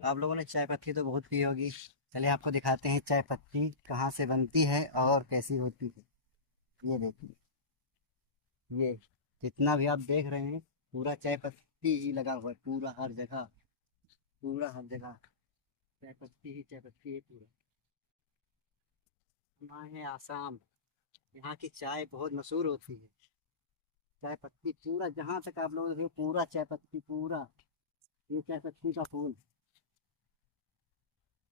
आप लोगों ने चाय पत्ती तो बहुत पी होगी। चलिए आपको दिखाते हैं चाय पत्ती कहाँ से बनती है और कैसी होती है। ये देखिए, ये जितना भी आप देख रहे हैं पूरा चाय पत्ती ही लगा हुआ है, पूरा हर जगह, पूरा हर जगह चाय पत्ती ही चाय पत्ती है पूरा। यहाँ है आसाम, यहाँ की चाय बहुत मशहूर होती है। चाय पत्ती पूरा जहाँ तक आप लोग देखो पूरा चाय पत्ती पूरा। ये चाय पत्ती का फूल,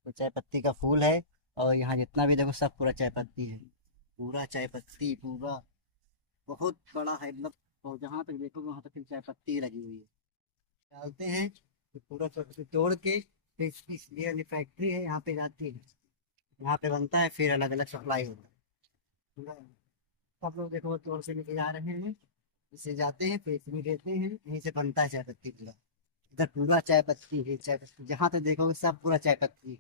तो चाय पत्ती का फूल है। और यहाँ जितना भी देखो सब पूरा चाय पत्ती है, पूरा चाय पत्ती पूरा। बहुत बड़ा है मतलब, और जहाँ तक देखो वहाँ तक सिर्फ चाय पत्ती लगी हुई है। डालते हैं तो पूरा छोटे से तोड़ के फिर ये वाली फैक्ट्री है यहाँ पे जाती है, यहाँ पे बनता है फिर अलग अलग सप्लाई होता है पूरा। सब लोग देखो वो तोड़ के लेके जा रहे हैं, इसे जाते हैं फिर इसमें देते हैं, यहीं से बनता है चाय पत्ती पूरा। इधर पूरा चाय पत्ती है, चाय पत्ती जहाँ तक देखोगे सब पूरा चाय पत्ती है।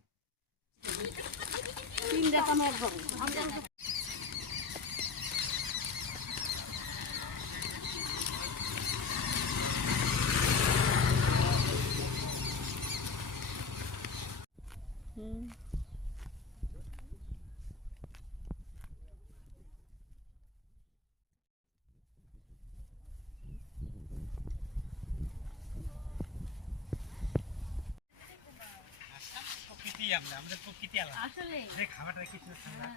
প্রকৃতি আমরা আমাদের প্রকৃতি আলাদা। আসলে খাবারটা কিছু ঠান্ডা।